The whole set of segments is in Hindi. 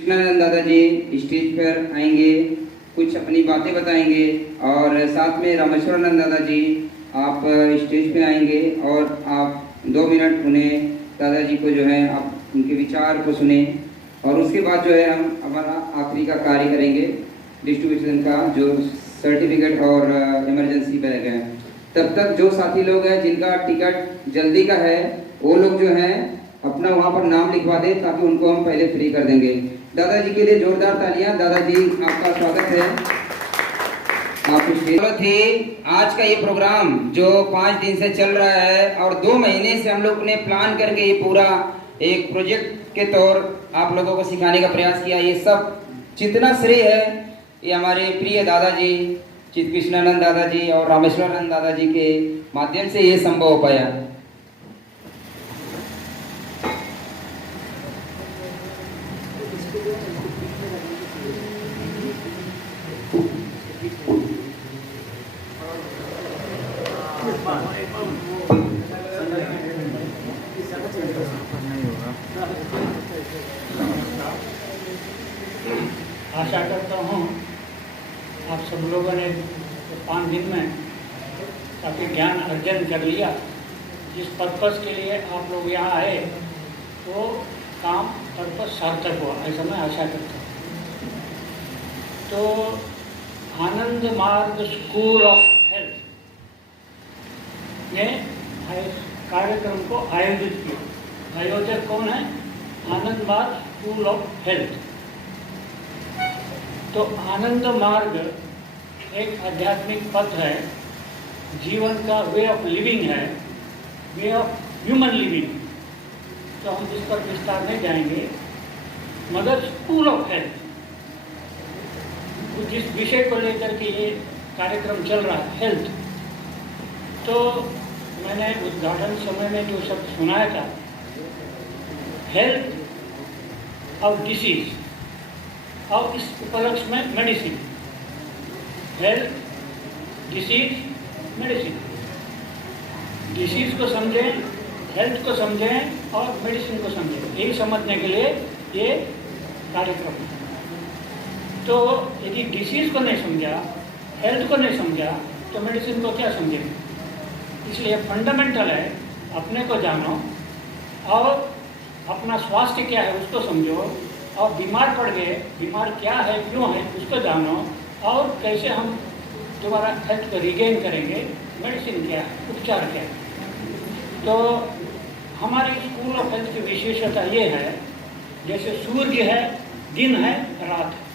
कृष्णानंद दादाजी स्टेज पर आएंगे, कुछ अपनी बातें बताएंगे और साथ में रामेश्वरानंद दादाजी आप स्टेज पे आएंगे और आप 2 मिनट उन्हें दादाजी को जो है आप उनके विचार को सुने और उसके बाद जो है हम हमारा आखिरी का कार्य करेंगे डिस्ट्रीब्यूशन का, जो सर्टिफिकेट और इमरजेंसी बैग है। तब तक जो साथी लोग हैं जिनका टिकट जल्दी का है वो लोग जो है अपना वहाँ पर नाम लिखवा दे ताकि उनको हम पहले फ्री कर देंगे। दादाजी के लिए जोरदार तालियां। दादाजी आपका स्वागत है। आप थी आज का ये प्रोग्राम जो 5 दिन से चल रहा है और 2 महीने से हम लोग ने प्लान करके ये पूरा एक प्रोजेक्ट के तौर आप लोगों को सिखाने का प्रयास किया। ये सब जितना श्रेय है ये हमारे प्रिय दादाजी चित कृष्णानंद दादाजी और रामेश्वरानंद दादाजी के माध्यम से ये संभव हो पाया। आशा करता हूँ आप सब लोगों ने 5 दिन में काफ़ी ज्ञान अर्जन कर लिया। जिस पर्पस के लिए आप लोग यहाँ आए वो काम पर्पस सार्थक हुआ, ऐसा मैं आशा करता हूँ। तो आनंद मार्ग स्कूल ऑफ हेल्थ ने कार्यक्रम को आयोजित किया। आयोजक कौन है? आनंद मार्ग स्कूल ऑफ हेल्थ। तो आनंद मार्ग एक आध्यात्मिक पथ है, जीवन का वे ऑफ लिविंग है, वे ऑफ ह्यूमन लिविंग। तो हम इस पर विस्तार नहीं जाएंगे, मगर स्कूल ऑफ हेल्थ जिस विषय को लेकर के ये कार्यक्रम चल रहा है, हेल्थ। तो मैंने उद्घाटन समय में जो शब्द सुनाया था, हेल्थ और डिसीज, और इस उपलक्ष्य में medicine, health, disease, medicine. Disease को समझें, हेल्थ को समझें और मेडिसिन को समझें, यही समझने के लिए ये कार्यक्रम है। तो यदि डिसीज को नहीं समझा, हेल्थ को नहीं समझा, तो मेडिसिन को क्या समझेंगे? इसलिए फंडामेंटल है, अपने को जानो और अपना स्वास्थ्य क्या है उसको समझो, और बीमार पड़ गए, बीमार क्या है, क्यों है, उसको जानो, और कैसे हम दोबारा हेल्थ को रिगेन करेंगे, मेडिसिन क्या है, उपचार क्या है। तो हमारी स्कूल ऑफ हेल्थ की विशेषता ये है, जैसे सूर्य है, दिन है, रात है,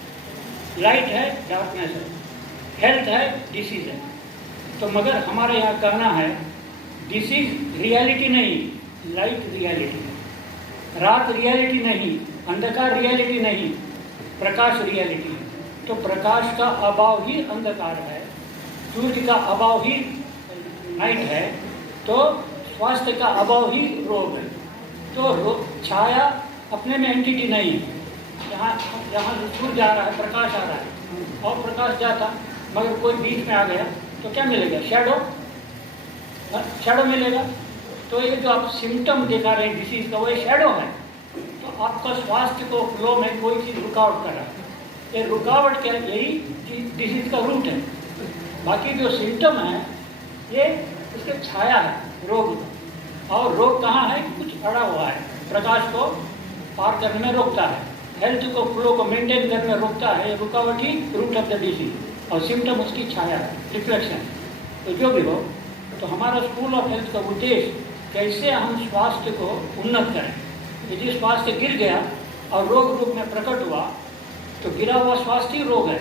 लाइट है, डार्कनेस है, हेल्थ है, डिसीज है। तो मगर हमारे यहाँ कहना है डिसीज रियलिटी नहीं, लाइट रियलिटी है, रात रियलिटी नहीं, अंधकार रियलिटी नहीं, प्रकाश रियलिटी है। तो प्रकाश का अभाव ही अंधकार है, सूर्य का अभाव ही नाइट है, तो स्वास्थ्य का अभाव ही रोग है। तो छाया अपने में एंटिटी नहीं है, जहाँ जहाँ सूर्य आ रहा है, प्रकाश आ रहा है और प्रकाश जाता, मगर कोई बीच में आ गया तो क्या मिलेगा? शैडो, शैडो मिलेगा। तो ये जो आप सिम्टम दिखा रहे हैं डिसीज का, वो शैडो है। तो आपका स्वास्थ्य को फ्लो में कोई चीज़ रुकावट कर रहा है, ये रुकावट क्या है? यही डिसीज का रूट है। बाकी जो सिम्टम है ये इसके छाया है रोग का। और रोग कहाँ है? कुछ अड़ा हुआ है, प्रकाश को पार करने में रोकता है, हेल्थ को फ्लो को मेंटेन करने में रोकता है, रुकावट ही रूट ऑफ द डिसीज, और सिम्टम उसकी छाया है, रिफ्लेक्शन। तो जो भी हो, तो हमारा स्कूल ऑफ हेल्थ का उद्देश्य कैसे हम स्वास्थ्य को उन्नत करें। यदि स्वास्थ्य गिर गया और रोग रूप में प्रकट हुआ तो गिरा हुआ स्वास्थ्य ही रोग है,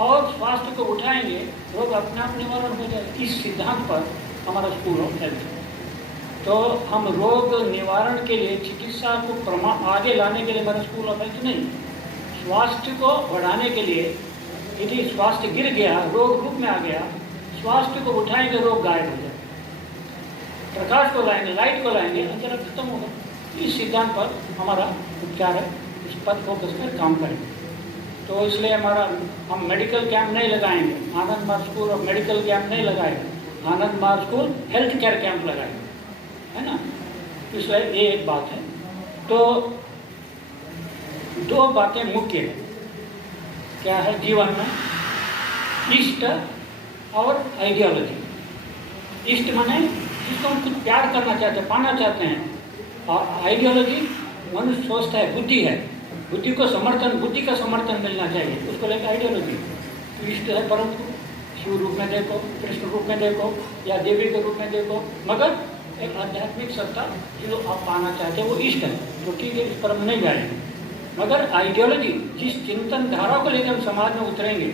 और स्वास्थ्य को उठाएंगे रोग अपने आप निवारण हो जाएगा। इस सिद्धांत पर हमारा स्कूल ऑफ हेल्थ है। तो हम रोग निवारण के लिए, चिकित्सा को आगे लाने के लिए हमारा स्कूल ऑफ हेल्थ नहीं, स्वास्थ्य को बढ़ाने के लिए। यदि स्वास्थ्य गिर गया, रोग रूप में आ गया, स्वास्थ्य को उठाएंगे, रोग गायब हो जाए, प्रकाश को लाएंगे, लाइट को लाएंगे, अंधेरा खत्म होगा। इस सिद्धांत पर हमारा उपचार है, इस पर फोकस कर काम करेंगे। तो इसलिए हम मेडिकल कैंप नहीं लगाएंगे, आनंद मार्ग स्कूल ऑफ मेडिकल कैंप नहीं लगाएंगे, आनंद मार्ग स्कूल हेल्थ केयर कैंप लगाएंगे, है ना। इसलिए ये एक बात है। तो दो बातें मुख्य है। क्या है जीवन में? इष्ट और आइडियोलॉजी। इष्ट माने जिसको हम कुछ प्यार करना चाहते हैं, पाना चाहते हैं, और आइडियोलॉजी मनुष्य सोचता है, बुद्धि है, बुद्धि को समर्थन, बुद्धि का समर्थन मिलना चाहिए, उसको लेकर आइडियोलॉजी। तो इष्ट है परम शिव रूप में देखो, कृष्ण रूप में देखो, या देवी के रूप में देखो, मगर एक आध्यात्मिक सत्ता जो आप पाना चाहते हैं वो इष्ट है। तो ठीक है, इस पर हम नहीं जाएंगे। मगर आइडियोलॉजी, जिस चिंतन धारा को लेकर हम समाज में उतरेंगे,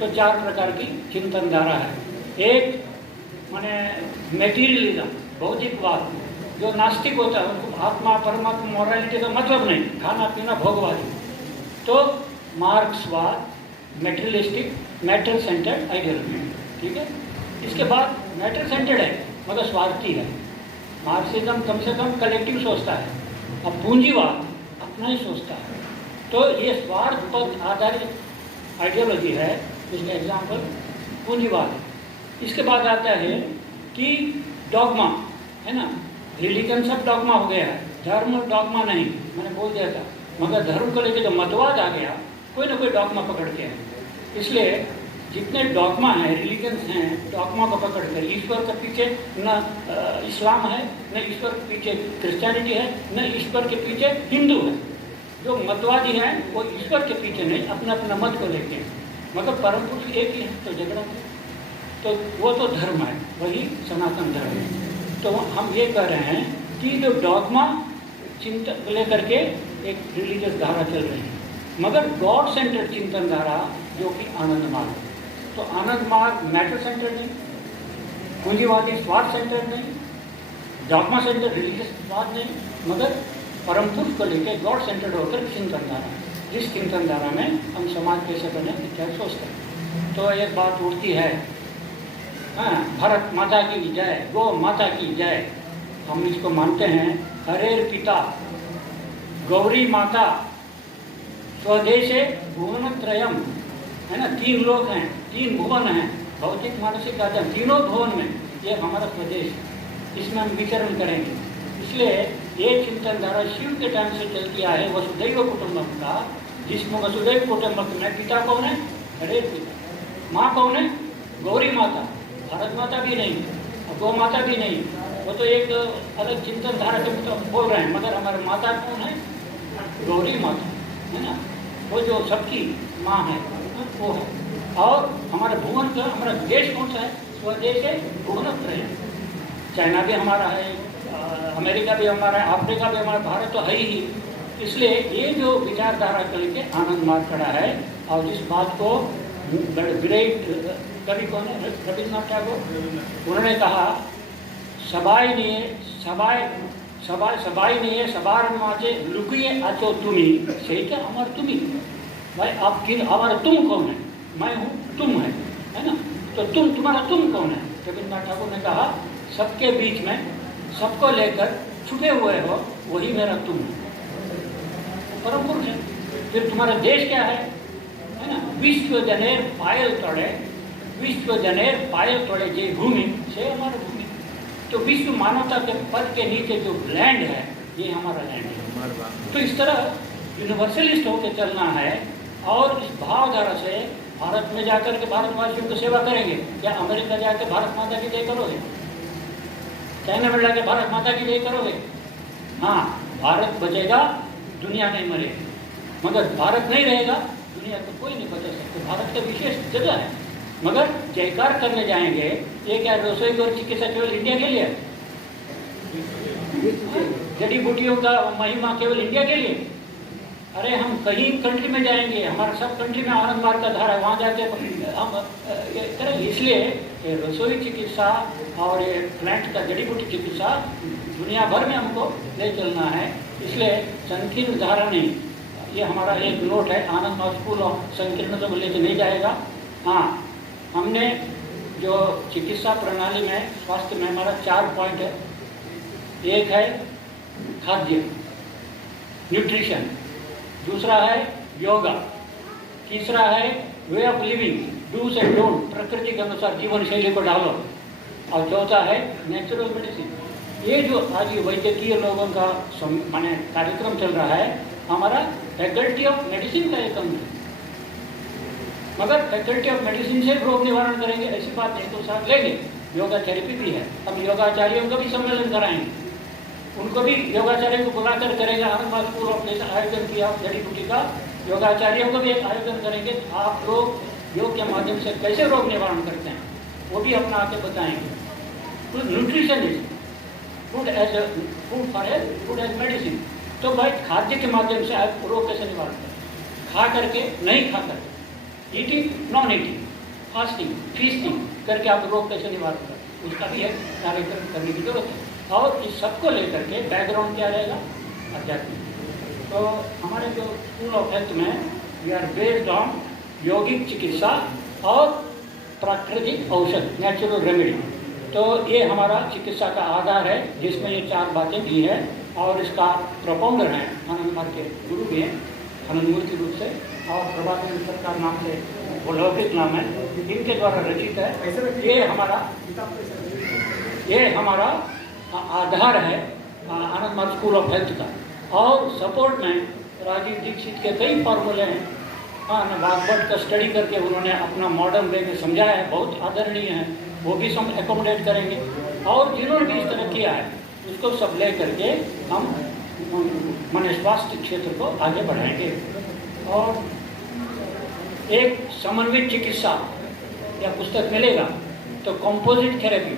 तो 4 प्रकार की चिंतन धारा है। एक माने मेटीरियलिज्म, भौतिकवाद, जो नास्तिक होता है, उनको आत्मा परमात्मा मॉरलिटी का मतलब नहीं, खाना पीना भोगवादी। तो मार्क्सवाद, मेटेरियलिस्टिक, मैटर सेंटर्ड आइडियोलॉजी, ठीक है। इसके बाद मैटर सेंटर्ड है मगर स्वार्थी है। मार्क्सिज्म कम से कम कलेक्टिव सोचता है, अब पूंजीवाद अपना ही सोचता है। तो ये स्वार्थ पर आधारित आइडियोलॉजी है। इसका एग्जाम्पल पूंजीवाद। इसके बाद आता है कि डॉगमा, है ना, रिलीजन सब डॉगमा हो गया है, धर्म डॉगमा नहीं, मैंने बोल दिया था। मगर धर्म को लेकर जो मतवाद आ गया, कोई ना कोई डॉगमा पकड़ के है। इसलिए जितने डॉगमा हैं, रिलीजन्स हैं, डॉगमा को पकड़ कर, ईश्वर के पीछे न इस्लाम है, न ईश्वर के पीछे क्रिश्चियनिटी है, न ईश्वर के पीछे हिंदू है। जो मतवादी हैं वो ईश्वर के पीछे नहीं, अपना अपना मत को लेके हैं, मगर परम पुरुष एक ही है, तो झगड़ा है। तो वो तो धर्म है, वही सनातन धर्म है। तो हम ये कह रहे हैं कि जो डॉगमा चिंतन लेकर के एक रिलीजियस धारा चल रही है, मगर गॉड सेंटर्ड चिंतन धारा जो कि आनंद मार्ग है। तो आनंद मार्ग मैटर सेंटर नहीं, पूंजीवादी स्वार्थ सेंटर नहीं, डॉगमा सेंटर रिलीजियस बात नहीं, मगर परम पुरुष को लेकर गॉड सेंटर्ड होकर चिंतन धारा, जिस चिंतन धारा में हम समाज कैसे बने इत्यादि सोचते हैं। तो एक बात उठती है, हाँ, भारत माता की जय, गौ माता की जय, हम इसको मानते हैं। हरेर पिता गौरी माता स्वदेशे भुवनत्रयम, है ना, 3 लोक हैं, 3 भुवन हैं, भौतिक मानसिक आध्यात्मिक, तीनों भुवन में ये हमारा स्वदेश है, इसमें हम विचरण करेंगे। इसलिए ये चिंतन धारा शिव के टाइम से चलती आए, वसुदैव कुटुंबकम का, जिसमें वसुदैव कुटुंबक में पिता कौन है? हरेर पिता। माँ कौन है? गौरी माता। भारत माता भी नहीं, गौ माता भी नहीं, वो तो एक अलग चिंतन धारा के बोल रहे हैं, मगर हमारे माता कौन है? गौरी माता, है ना, वो जो सबकी माँ है वो है। और हमारे भुवन का, हमारा देश कौन सा है? स्वदेश है, भुवनत्रय। चाइना भी हमारा है, अमेरिका भी हमारा है, अफ्रीका भी हमारा, भारत तो है ही। इसलिए ये जो विचारधारा के लेके आनंद मार्ग खड़ा है, और जिस बात को ग्रेट कवि कौन है? रविन्द्रनाथ टैगोर, उन्होंने कहा सबाई नहीं सबार माचे लुकिए आचो तुम्ही, सही क्या हमारे तुम्ही, भाई आप किन, हमारा तुम कौन है? मैं हूँ, तुम है ना, तो तुम्हारा तुम कौन है? रविन्द्रनाथ टैगोर ने कहा सबके बीच में, सबको लेकर छुपे हुए हो, वही मेरा तुम है, परम पुरुष है। फिर तुम्हारा देश क्या है ना, विश्व जनेर पायल तोड़े, विश्व जनेर पायल तोड़े जे भूमि से हमारा भूमि। तो विश्व मानवता के पद के नीचे जो लैंड है, ये हमारा लैंड है। तो इस तरह यूनिवर्सलिस्ट होकर चलना है, और इस भावधारा से भारत में जाकर के भारतवासियों की सेवा करेंगे, या अमेरिका जाकर भारत माता की जय करोगे? चाइना में जाकर भारत माता की जय करोगे? हाँ, भारत बचेगा, दुनिया नहीं मरेगी। मगर भारत नहीं रहेगा, दुनिया को कोई नहीं बचा सकता। भारत का विशेष जगह है, मगर जयकार करने जाएंगे, ये क्या रसोई और चिकित्सा केवल इंडिया के लिए? जड़ी बूटियों का महिमा केवल इंडिया के लिए? अरे हम कहीं कंट्री में जाएंगे, हमारे सब कंट्री में आनंद मार्ग का धारा है, वहाँ जाके हम करेंगे। इसलिए ये रसोई चिकित्सा और ये प्लांट का जड़ी बूटी चिकित्सा दुनिया भर में हमको ले चलना है। इसलिए संकीर्ण धारा नहीं, ये हमारा एक नोट है, आनंद मार्ग स्कूल ऑफ संकीर्ण तो लेके नहीं जाएगा। हाँ, हमने जो चिकित्सा प्रणाली में, स्वास्थ्य में हमारा 4 पॉइंट है। एक है खाद्य, न्यूट्रिशन, दूसरा है योगा, तीसरा है way of living, dos and don't, प्रकृति के अनुसार जीवन शैली को डालो, और चौथा है नेचुरल मेडिसिन। ये जो आज वैद्यकीय लोगों का माने कार्यक्रम चल रहा है, हमारा फैकल्टी ऑफ मेडिसिन का एक अंग है। मगर फैकल्टी ऑफ मेडिसिन से रोग निवारण करेंगे ऐसी बात नहीं, तो साथ लेंगे। योगा थेरेपी भी है, हम योगाचार्यों का भी सम्मेलन कराएंगे, उनको भी योगाचार्य को बुलाकर करेगा। हमारे स्कूल ऑफ जैसा आयोजन किया जड़ी बूटी का, योगाचार्यों का भी एक आयोजन करेंगे। आप लोग योग के माध्यम से कैसे रोग निवारण करते हैं वो भी अपना आके बताएंगे। तो nutritionist, food as food for health, food as medicine. तो भाई खाद्य के माध्यम से आप रोग कैसे निवारण करें, खा करके नहीं खा करके, eating non eating, fasting feasting करके आप रोग कैसे निवारण करें, उसका भी एक कार्यक्रम करने की जरूरत है। और इस सबको लेकर के बैकग्राउंड क्या रहेगा, आध्यात्मिक। तो हमारे जो स्कूल ऑफ हेल्थ में वी आर बेस्ड ऑन यौगिक चिकित्सा और प्राकृतिक औषध, नेचुरल रेमेडी। तो ये हमारा चिकित्सा का आधार है, जिसमें ये 4 बातें दी है। और इसका प्रोपाउंडर हैं आनंद मार्ग के गुरु भी हैं, आनंद मूर्ति रूप से, और प्रभाकर सरकार नाम से वो लौकिक नाम है, इनके द्वारा रचित है। ये हमारा आधार है आनंद मार्ग स्कूल ऑफ हेल्थ का। और सपोर्ट में राजीव दीक्षित के कई फॉर्मूले हैं। वाघभट का स्टडी करके उन्होंने अपना मॉडर्न वे में समझाया है, बहुत आदरणीय है, वो भी हम एकोमोडेट करेंगे। और जिन्होंने भी इस तरह किया है उसको सब ले करके हम मन स्वास्थ्य क्षेत्र को आगे बढ़ाएंगे। और एक समन्वित चिकित्सा या पुस्तक मिलेगा, तो कंपोजिट थेरेपी,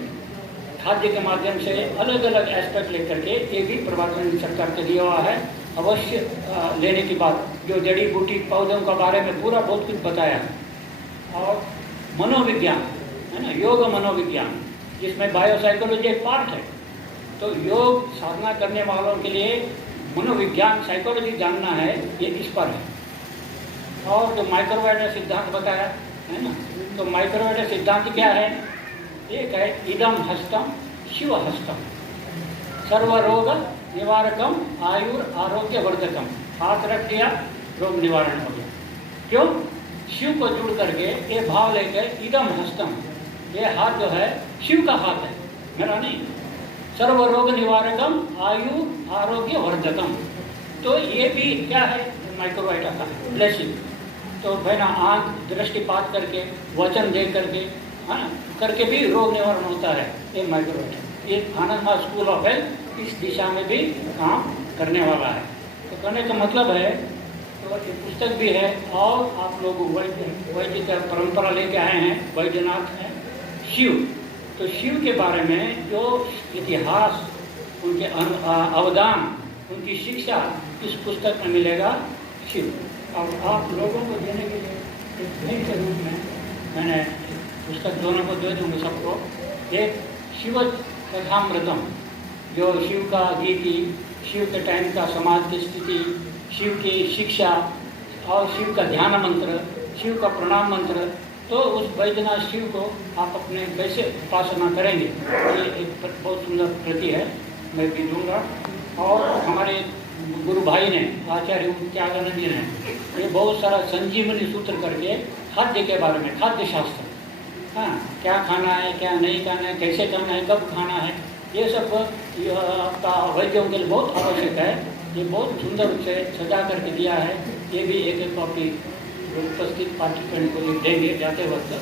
खाद्य के माध्यम से अलग अलग एस्पेक्ट लेकर के, ये भी प्रभाकर सरकार के दिया हुआ है, अवश्य लेने की बात। जो जड़ी बूटी पौधों के बारे में पूरा बहुत कुछ बताया है। और मनोविज्ञान है ना, योग मनोविज्ञान, जिसमें बायोसाइकोलॉजी एक पार्ट है। तो योग साधना करने वालों के लिए मनोविज्ञान साइकोलॉजी जानना है, ये इस पर है। और जो माइक्रोवाइडर सिद्धांत बताया है ना, तो माइक्रोवाइडर सिद्धांत क्या है, एक है इदम हस्तम शिव हस्तम, सर्वरोग निवारकम आयुर आरोग्य वर्धकम। हाथ रख दिया, रोग निवारण हो गया। क्यों? शिव को जुड़ करके ये भाव लेकर इदम हस्तम, ये हाथ जो है शिव का हाथ है, मेरा नहीं। सर्व रोग निवारकम आयु आरोग्य वर्धकम, तो ये भी क्या है, माइक्रोवाइटा का ब्लेसिंग। तो बिना आंख दृष्टिपात करके, वचन दे करके, है ना, करके भी रोग निवारण होता है ये माइक्रोवाइटा। ये आनंद मार्ग स्कूल ऑफ हेल्थ इस दिशा में भी काम करने वाला है। तो कहने का मतलब है, तो ये पुस्तक भी है। और आप लोग वैद्य का परंपरा लेके आए हैं, वैद्यनाथ हैं शिव। तो शिव के बारे में जो इतिहास, उनके अवदान, उनकी शिक्षा इस पुस्तक में मिलेगा शिव। अब आप लोगों को देने के लिए एक भेंट के रूप में मैंने पुस्तक दोनों को दे दूँगा सबको। एक शिव कथामृतम, जो शिव का गीति, शिव के टाइम का समाज की स्थिति, शिव की शिक्षा और शिव का ध्यान मंत्र, शिव का प्रणाम मंत्र। तो उस वैद्यनाथ शिव को आप अपने कैसे उपासना करेंगे, ये एक बहुत सुंदर कृति है, मैं भी दूँगा। और हमारे गुरु भाई ने, आचार्य त्यागानंद जी ने, ये बहुत सारा संजीवनी सूत्र करके खाद्य के बारे में, खाद्य शास्त्र, हाँ, क्या खाना है, क्या नहीं खाना है, कैसे खाना है, कब खाना है, ये सब आपका वैद्यों के लिए बहुत आवश्यक है। ये बहुत सुंदर रूप से सजा करके दिया है। ये भी एक कॉपी उपस्थित पार्टिसिपेंट को देंगे जाते वक्त।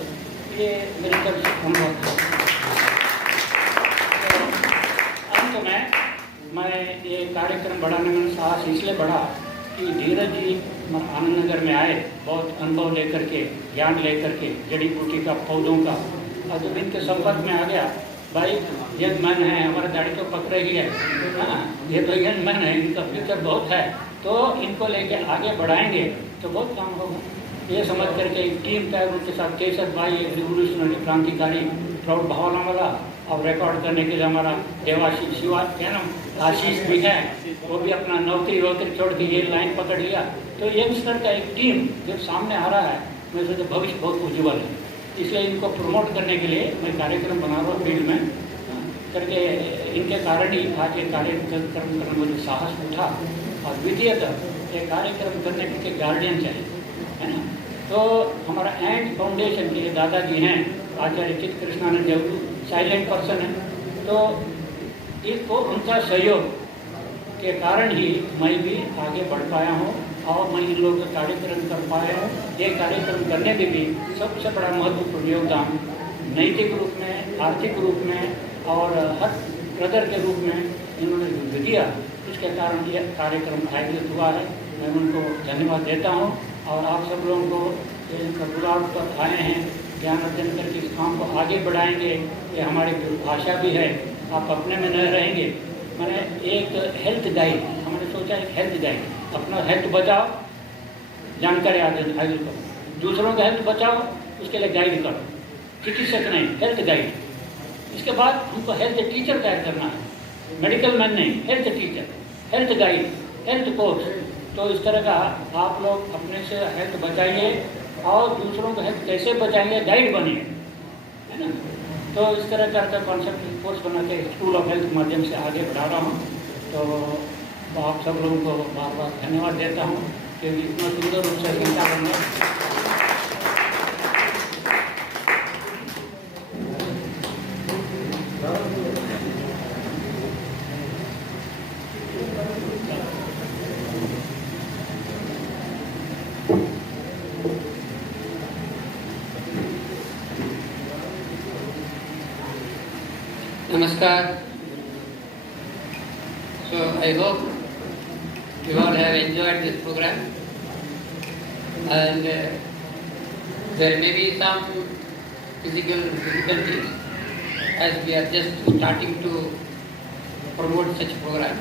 ये मेरी तरफ से अनुभव है। अंत में मैं ये कार्यक्रम बढ़ाने में साहस इसलिए बढ़ा कि धीरज जी आनंद नगर में आए, बहुत अनुभव लेकर के, ज्ञान लेकर के, जड़ी बूटी का, पौधों का। और जब इनके संपर्क में आ गया, भाई यंग मैन है, हमारे दाढ़ी को पकड़े ही है, हाँ, ये तो यंग मैन है, इनका फ्यूचर बहुत है, तो इनको लेके आगे बढ़ाएंगे तो बहुत काम होगा। ये समझ करके एक टीम तैयार, उनके साथ केसर भाई, एक रिवोल्यूशनरी क्रांतिकारी, प्राउड भावना वाला, और रिकॉर्ड करने के लिए हमारा देवाशीष शिवा क्या नाम, आशीष भी है, वो भी अपना नौकरी वोकरी छोड़ के ये लाइन पकड़ लिया। तो यंगस्टर का एक टीम जो सामने आ रहा है, मैं सोचा भविष्य बहुत उज्ज्वल है। इसलिए इनको प्रमोट करने के लिए मैं कार्यक्रम बना रहा हूँ फील्ड में करके। इनके कारण ही आज ये कार्यक्रम करने में मुझे साहस उठा। और द्वितीयतः ये कार्यक्रम करने के गार्डियन चाहिए, है ना। तो हमारा एंड फाउंडेशन के दादाजी हैं आचार्य चित्त कृष्णानंद देवरू, साइलेंट पर्सन है। तो इसको उनका सहयोग के कारण ही मैं भी आगे बढ़ पाया हूँ और मैं इन लोगों का कार्यक्रम कर पाया हूँ। ये कार्यक्रम करने में भी सबसे बड़ा महत्वपूर्ण योगदान नैतिक रूप में, आर्थिक रूप में और हर प्रदर के रूप में इन्होंने जो दिया, इसके कारण ये कार्यक्रम आयोजित हुआ है। मैं उनको धन्यवाद देता हूँ और आप सब लोगों को इनका बुलाव पर आए हैं, ज्ञान अर्जन करके इस काम को आगे बढ़ाएंगे। ये हमारी भाषा भी है, आप अपने में न रहेंगे। मैंने एक हेल्थ गाइड, हमने सोचा एक हेल्थ गाइड, अपना हेल्थ बचाओ, जानकारी आयोजित करो, दूसरों का हेल्थ बचाओ, उसके लिए गाइड करो, चिकित्सक नहीं, हेल्थ गाइड। इसके बाद हमको हेल्थ टीचर तैयार करना है, मेडिकल मैन नहीं, health teacher, health guide, health coach. तो इस तरह का आप लोग अपने से हेल्थ बचाइए और दूसरों को हेल्थ कैसे बचाएंगे, गाइड बनिए, है ना। तो इस तरह का कॉन्सेप्ट कोर्स बना के स्कूल ऑफ हेल्थ के माध्यम से आगे बढ़ा रहा हूँ। तो आप सब लोगों को बार बार धन्यवाद देता हूँ कि इतना सुंदर रूप से चिंता करना। Namaskar. So I hope you all have enjoyed this program, and there may be some physical difficulties as we are just starting to promote such program.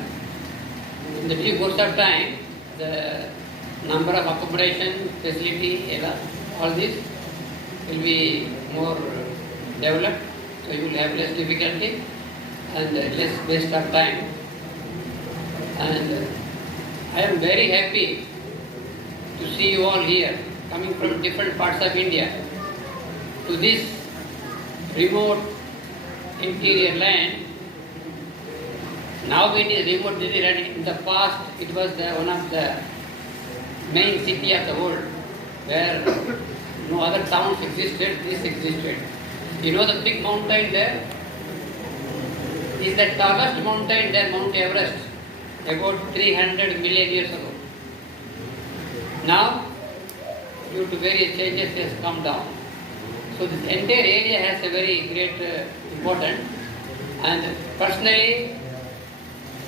In the due course of time, the number of accommodation, facility, all this will be more developed. So you will have less difficulty and less waste of time. And I am very happy to see you all here, coming from different parts of India to this remote interior land. Now it is remote interior land. In the past, it was one of the main city of the world, where no other towns existed. This existed. You know the big mountain there is the tallest mountain there, Mount Everest, about 300 million years ago. Now, due to various changes, it has come down. So this entire area has a very great importance. And personally,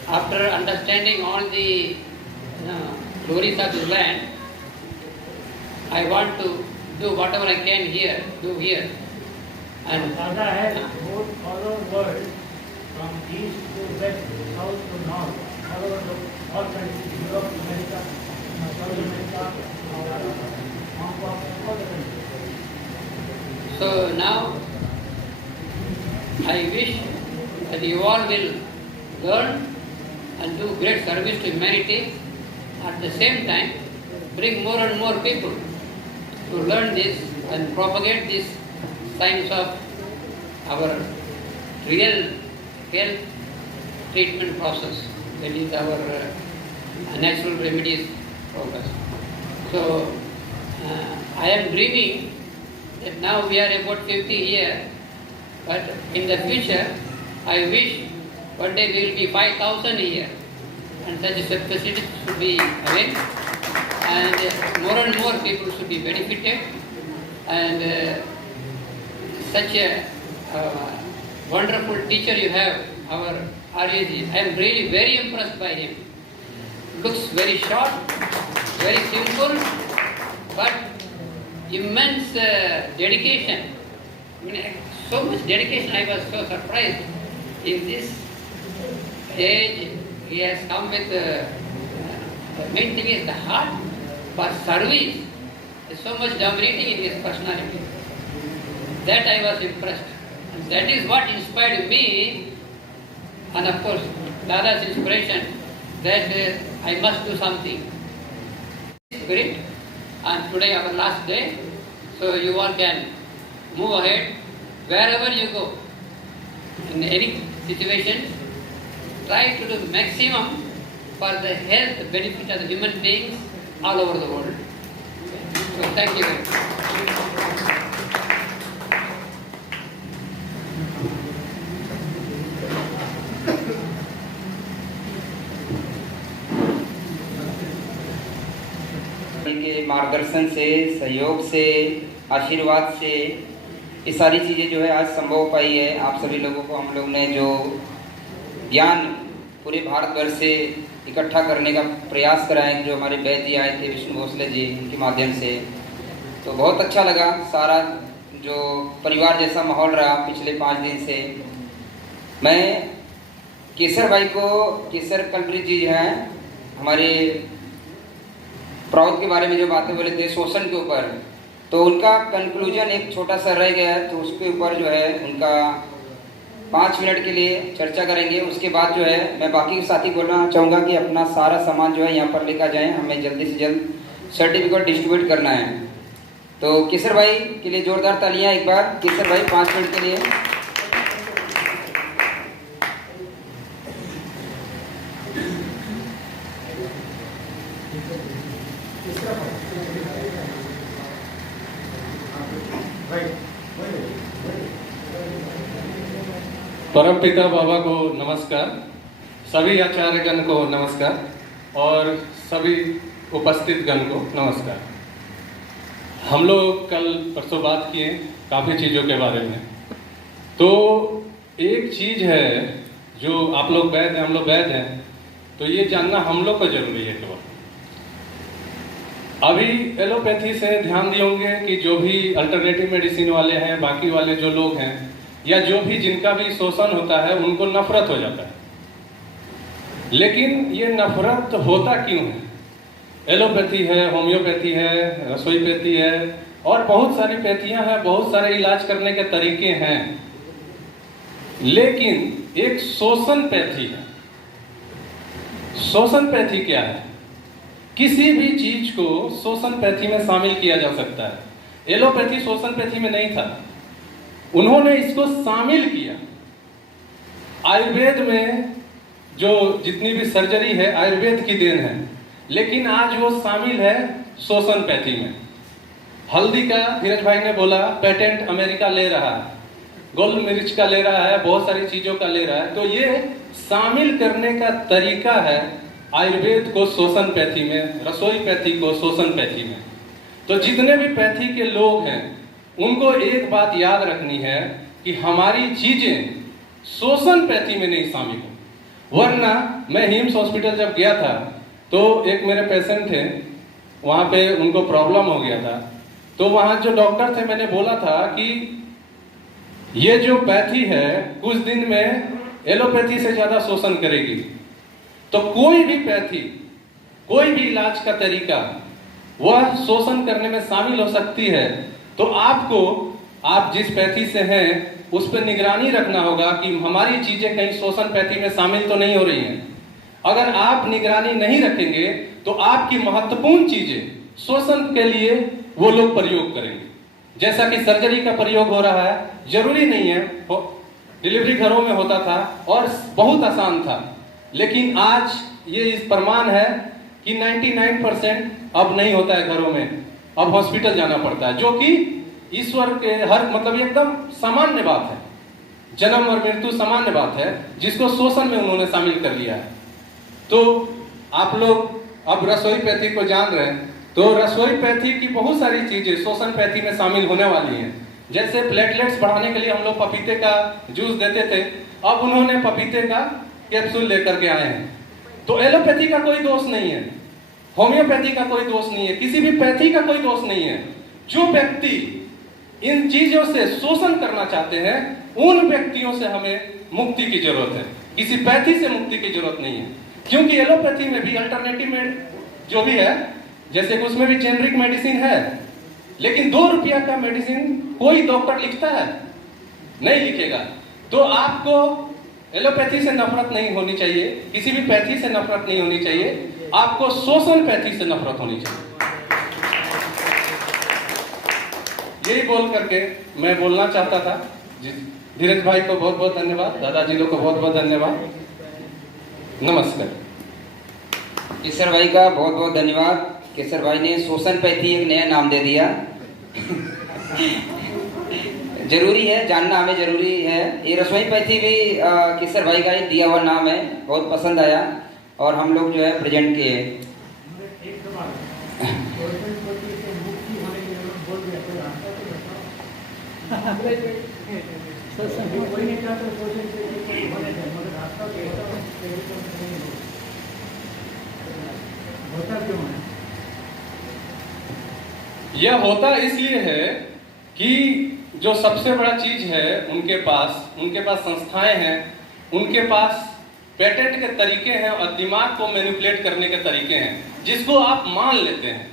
after understanding all the glories of this land, I want to do whatever I can do here. And Dada has moved all over the world, from east to west, south to north, all over all countries, Europe, America, South America, Hong Kong, all the countries. so now I wish that you all will learn and do great service to humanity. At the same time, bring more and more people to learn this and propagate this science of our real health treatment process, that is our natural remedies progress. So I am dreaming that now we are about 50 here, but in the future I wish one day we will be 5,000 here, and such a facility should be available, and more people should be benefited, and such a wonderful teacher you have, our Aryaji. I am really very impressed by him. Looks very short, very simple, but immense dedication. I mean, so much dedication, I was so surprised. In this age, he has come with, the main thing is the heart for service. There is so much dominating in his personality. That I was impressed. And that is what inspired me, and of course Dada's inspiration, that I must do something. Spirit, and today our last day, so you all can move ahead wherever you go. In any situation, try to do maximum for the health benefit of the human beings all over the world. So thank you very much. मार्गदर्शन से, सहयोग से, आशीर्वाद से ये सारी चीज़ें जो है आज संभव हो पाई है। आप सभी लोगों को हम लोग ने जो ज्ञान पूरे भारतवर्ष से इकट्ठा करने का प्रयास करा है, जो हमारे वैद्य जी आए थे विष्णु भोसले जी, उनके माध्यम से, तो बहुत अच्छा लगा। सारा जो परिवार जैसा माहौल रहा पिछले 5 दिन से। मैं केसर भाई को, केसर कलब्रिज जी हैं हमारे प्राउड के बारे में जो बातें बोले थे शोषण के ऊपर, तो उनका कंक्लूजन एक छोटा सा रह गया है, तो उसके ऊपर जो है उनका 5 मिनट के लिए चर्चा करेंगे। उसके बाद जो है मैं बाकी के साथी बोलना चाहूँगा कि अपना सारा सामान जो है यहाँ पर लेकर जाएं, हमें जल्दी से जल्द सर्टिफिकेट डिस्ट्रीब्यूट करना है। तो केसर भाई के लिए जोरदार तालियां एक बार। केसर भाई 5 मिनट के लिए। परमपिता बाबा को नमस्कार, सभी आचार्यगण को नमस्कार और सभी उपस्थित गण को नमस्कार। हम लोग कल परसों बात किए काफ़ी चीज़ों के बारे में। तो एक चीज़ है जो आप लोग वैद्य हैं, हम लोग वैद्य हैं, तो ये जानना हम लोग को जरूरी है केवल। अभी एलोपैथी से ध्यान दिए होंगे कि जो भी अल्टरनेटिव मेडिसिन वाले हैं, बाकी वाले जो लोग हैं या जो भी जिनका भी शोषण होता है उनको नफरत हो जाता है। लेकिन ये नफरत होता क्यों है? एलोपैथी है, होम्योपैथी है, रसोईपैथी है और बहुत सारी पैथियां हैं, बहुत सारे इलाज करने के तरीके हैं। लेकिन एक शोषण पैथी है। शोषण पैथी क्या है? किसी भी चीज को शोषण पैथी में शामिल किया जा सकता है। एलोपैथी शोषण पैथी में नहीं था, उन्होंने इसको शामिल किया। आयुर्वेद में जो जितनी भी सर्जरी है आयुर्वेद की देन है, लेकिन आज वो शामिल है शोषण पैथी में। हल्दी का धीरज भाई ने बोला पेटेंट अमेरिका ले रहा है, गोल मिर्च का ले रहा है, बहुत सारी चीजों का ले रहा है। तो ये शामिल करने का तरीका है आयुर्वेद को शोषण पैथी में, रसोई पैथी को शोषण पैथी में। तो जितने भी पैथी के लोग हैं उनको एक बात याद रखनी है कि हमारी चीजें शोषण पैथी में नहीं शामिल हो। वरना मैं हिम्स हॉस्पिटल जब गया था तो एक मेरे पेशेंट थे, वहां पे उनको प्रॉब्लम हो गया था। तो वहां जो डॉक्टर थे, मैंने बोला था कि ये जो पैथी है कुछ दिन में एलोपैथी से ज्यादा शोषण करेगी। तो कोई भी पैथी, कोई भी इलाज का तरीका वह शोषण करने में शामिल हो सकती है। तो आपको, आप जिस पैथी से हैं उस पर निगरानी रखना होगा कि हमारी चीजें कहीं शोषण पैथी में शामिल तो नहीं हो रही हैं। अगर आप निगरानी नहीं रखेंगे तो आपकी महत्वपूर्ण चीजें शोषण के लिए वो लोग प्रयोग करेंगे। जैसा कि सर्जरी का प्रयोग हो रहा है, जरूरी नहीं है, डिलीवरी घरों में होता था और बहुत आसान था, लेकिन आज ये इस प्रमाण है कि 99% अब नहीं होता है घरों में, अब हॉस्पिटल जाना पड़ता है, जो कि ईश्वर के हर मतलब एकदम सामान्य बात है। जन्म और मृत्यु सामान्य बात है, जिसको शोषण में उन्होंने शामिल कर लिया है। तो आप लोग अब रसोई पैथी को जान रहे हैं, तो रसोई पैथी की बहुत सारी चीजें शोषण पैथी में शामिल होने वाली हैं। जैसे प्लेटलेट्स बढ़ाने के लिए हम लोग पपीते का जूस देते थे, अब उन्होंने पपीते का कैप्सूल लेकर के आए हैं। तो एलोपैथी का कोई दोष नहीं है, होम्योपैथी का कोई दोष नहीं है, किसी भी पैथी का कोई दोष नहीं है। जो व्यक्ति इन चीजों से शोषण करना चाहते हैं उन व्यक्तियों से हमें मुक्ति की जरूरत है, किसी पैथी से मुक्ति की जरूरत नहीं है। क्योंकि एलोपैथी में भी अल्टरनेटिव जो भी है, जैसे कि उसमें भी जेनरिक मेडिसिन है, लेकिन 2 रुपया का मेडिसिन कोई डॉक्टर लिखता है? नहीं लिखेगा। तो आपको एलोपैथी से नफरत नहीं होनी चाहिए, किसी भी पैथी से नफरत नहीं होनी चाहिए, आपको शोषण पैथी से नफरत होनी चाहिए। यही बोल करके मैं बोलना चाहता था। धीरज भाई को बहुत बहुत धन्यवाद, दादाजी लोग को बहुत बहुत धन्यवाद, नमस्कार। केसर भाई का बहुत बहुत धन्यवाद। केसर भाई ने शोषण पैथी एक नया नाम दे दिया। जरूरी है जानना, हमें जरूरी है। ये रसोई पैथी भी केसर भाई का ही दिया हुआ नाम है, बहुत पसंद आया और हम लोग जो है प्रेजेंट किए। कोई नहीं चाहता शोषण के होने थे, मगर रास्ता होता क्यों है? यह होता इसलिए है कि जो सबसे बड़ा चीज है उनके पास संस्थाएं हैं, उनके पास पेटेंट के तरीके हैं और दिमाग को मैनिपुलेट करने के तरीके हैं, जिसको आप मान लेते हैं।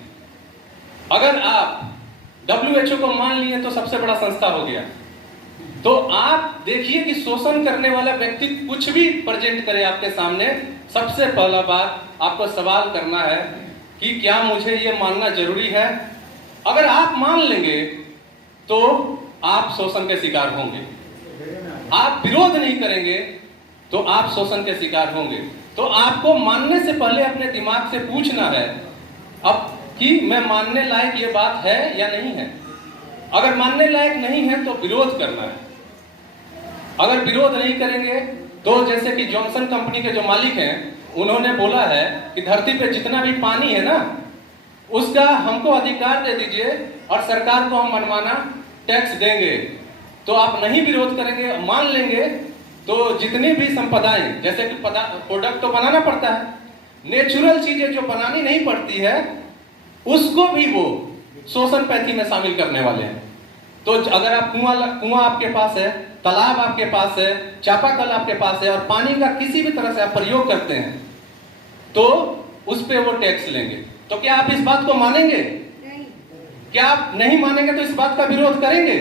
अगर आप WHO को मान लिए तो सबसे बड़ा संस्था हो गया। तो आप देखिए कि शोषण करने वाला व्यक्ति कुछ भी प्रेजेंट करे आपके सामने, सबसे पहला बात आपको सवाल करना है कि क्या मुझे ये मानना जरूरी है। अगर आप मान लेंगे तो आप शोषण के शिकार होंगे। आप विरोध नहीं करेंगे तो आप शोषण के शिकार होंगे। तो आपको मानने से पहले अपने दिमाग से पूछना है अब कि मैं मानने लायक ये बात है या नहीं है। अगर मानने लायक नहीं है तो विरोध करना है। अगर विरोध नहीं करेंगे तो जैसे कि जॉनसन कंपनी के जो मालिक हैं, उन्होंने बोला है कि धरती पे जितना भी पानी है ना, उसका हमको अधिकार दे दीजिए और सरकार को हम मनमाना टैक्स देंगे। तो आप नहीं विरोध करेंगे, मान लेंगे तो जितनी भी संपदाएं, जैसे कि प्रोडक्ट तो बनाना पड़ता है, नेचुरल चीजें जो बनानी नहीं पड़ती है उसको भी वो शोषण पैथी में शामिल करने वाले हैं। तो अगर आप कुआं आपके पास है, तालाब आपके पास है, चापाकल आपके पास है और पानी का किसी भी तरह से आप प्रयोग करते हैं तो उस पे वो टैक्स लेंगे। तो क्या आप इस बात को मानेंगे? नहीं। क्या आप नहीं मानेंगे तो इस बात का विरोध करेंगे?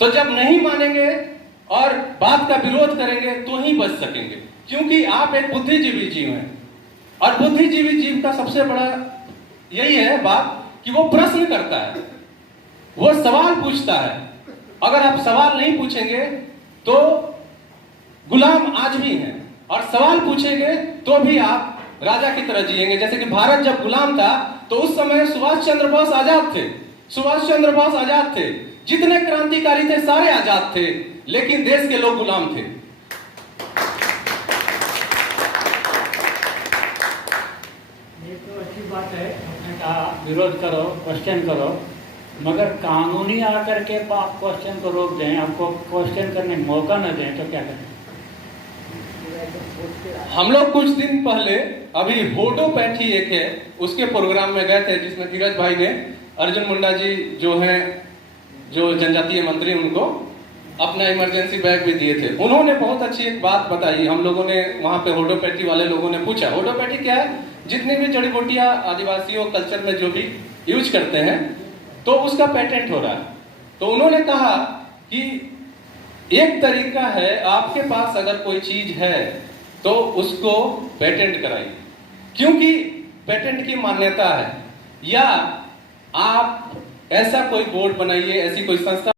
तो जब नहीं मानेंगे और बात का विरोध करेंगे तो ही बच सकेंगे, क्योंकि आप एक बुद्धिजीवी जीव हैं और बुद्धिजीवी जीव का सबसे बड़ा यही है बात कि वो प्रश्न करता है, वो सवाल पूछता है। अगर आप सवाल नहीं पूछेंगे तो गुलाम आज भी हैं, और सवाल पूछेंगे तो भी आप राजा की तरह जिएंगे। जैसे कि भारत जब गुलाम था तो उस समय सुभाष चंद्र बोस आजाद थे। सुभाष चंद्र बोस आजाद थे, जितने क्रांतिकारी थे सारे आजाद थे, लेकिन देश के लोग गुलाम थे। ये तो अच्छी बात है, आपने कहा विरोध करो, क्वेश्चन करो, मगर कानूनी आकर के आप क्वेश्चन को रोक दें, आपको क्वेश्चन करने मौका न दें तो क्या करें? हम लोग कुछ दिन पहले अभी होडोपैथी एक है उसके प्रोग्राम में गए थे, जिसमें धीरज भाई ने अर्जुन मुंडा जी जो हैं, जो जनजातीय मंत्री, उनको अपना इमरजेंसी बैग भी दिए थे। उन्होंने बहुत अच्छी एक बात बताई। हम लोगों ने वहां पे होडोपैथी वाले लोगों ने पूछा, होडोपैथी क्या है? जितनी भी जड़ी बूटियां आदिवासियों कल्चर में जो भी यूज करते हैं तो उसका पेटेंट हो रहा है। तो उन्होंने कहा कि एक तरीका है, आपके पास अगर कोई चीज है तो उसको पेटेंट कराइए, क्योंकि पेटेंट की मान्यता है। या आप ऐसा कोई बोर्ड बनाइए, ऐसी कोई संस्था